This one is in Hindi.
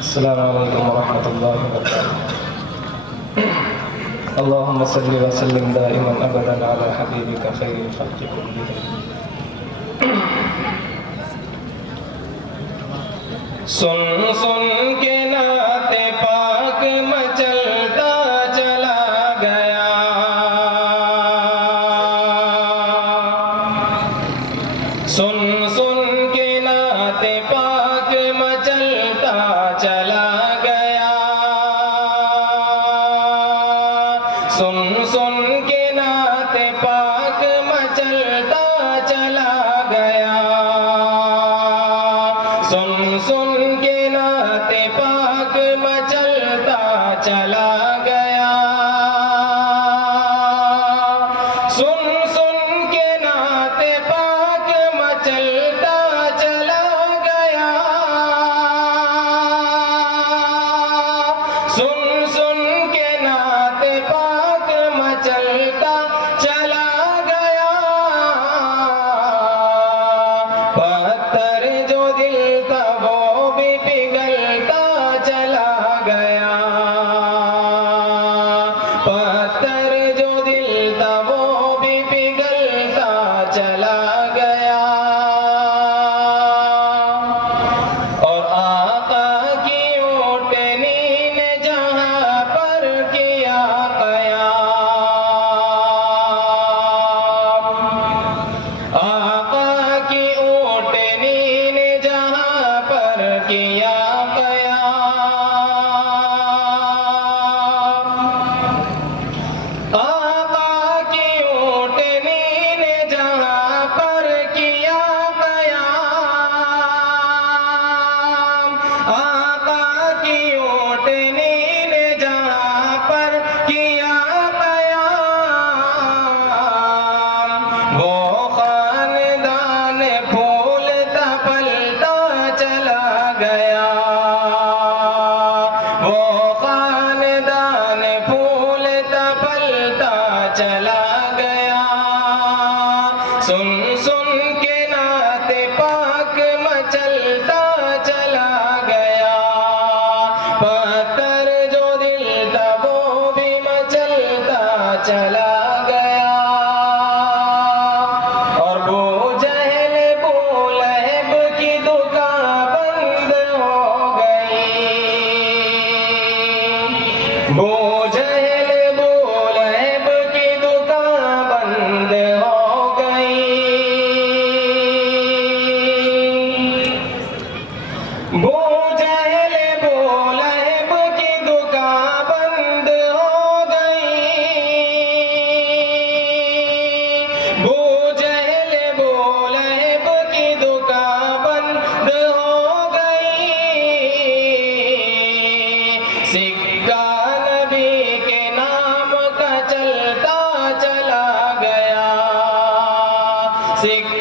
अस्सलामु अलैकुम वरहमतुल्लाहि वबरकातुहू। अल्लाहुम्मा सल्लि व सल्लिम दाइमन अबदन अला हबीबिका खैरिल खल्क़ि कुल्लिहिम। सुन सुन के नाते पाक मचलता चला गया, सुन सुन के नाते पाक मचलता चला गया, सुन सुन के नाते पाक मचलता चला गया, सुन सुन के नाते पाक मचलता चला गया, सुन सुन के नाते पाक मचलता चला गया, सुन सुन के नाते पाक मचलता चला गया। पत्थर जो दिल था वो भी पिघलता चला गया, पत्थर जो दिल था वो भी पिघलता चला गया। और आका की ऊँटनी ने जहाँ पर किया क़याम, आका की ऊँटनी ने जहाँ पर किया क़याम, आका की ऊँटनी ने जहाँ पर किया क़याम, आका की ऊँटनी ने जहाँ पर किया क़याम, वो खानदान फूलता पलता चला गया, वो खानदान फूलता पलता चला गया। सुन सुन के नाते पाक मचलता चला गया, पत्थर जो दिल था वो भी मचलता चला गया। और वो जहल वो लहब की दुकान बंद हो गई, वो जहल वो लहब की दुकान बंद हो गई, वो जहल वो लहब की दुकान बंद हो गई, वो जहल वो लहब की दुकान बंद हो गई। सिक्का नबी के नाम का चलता चला गया, सिक्का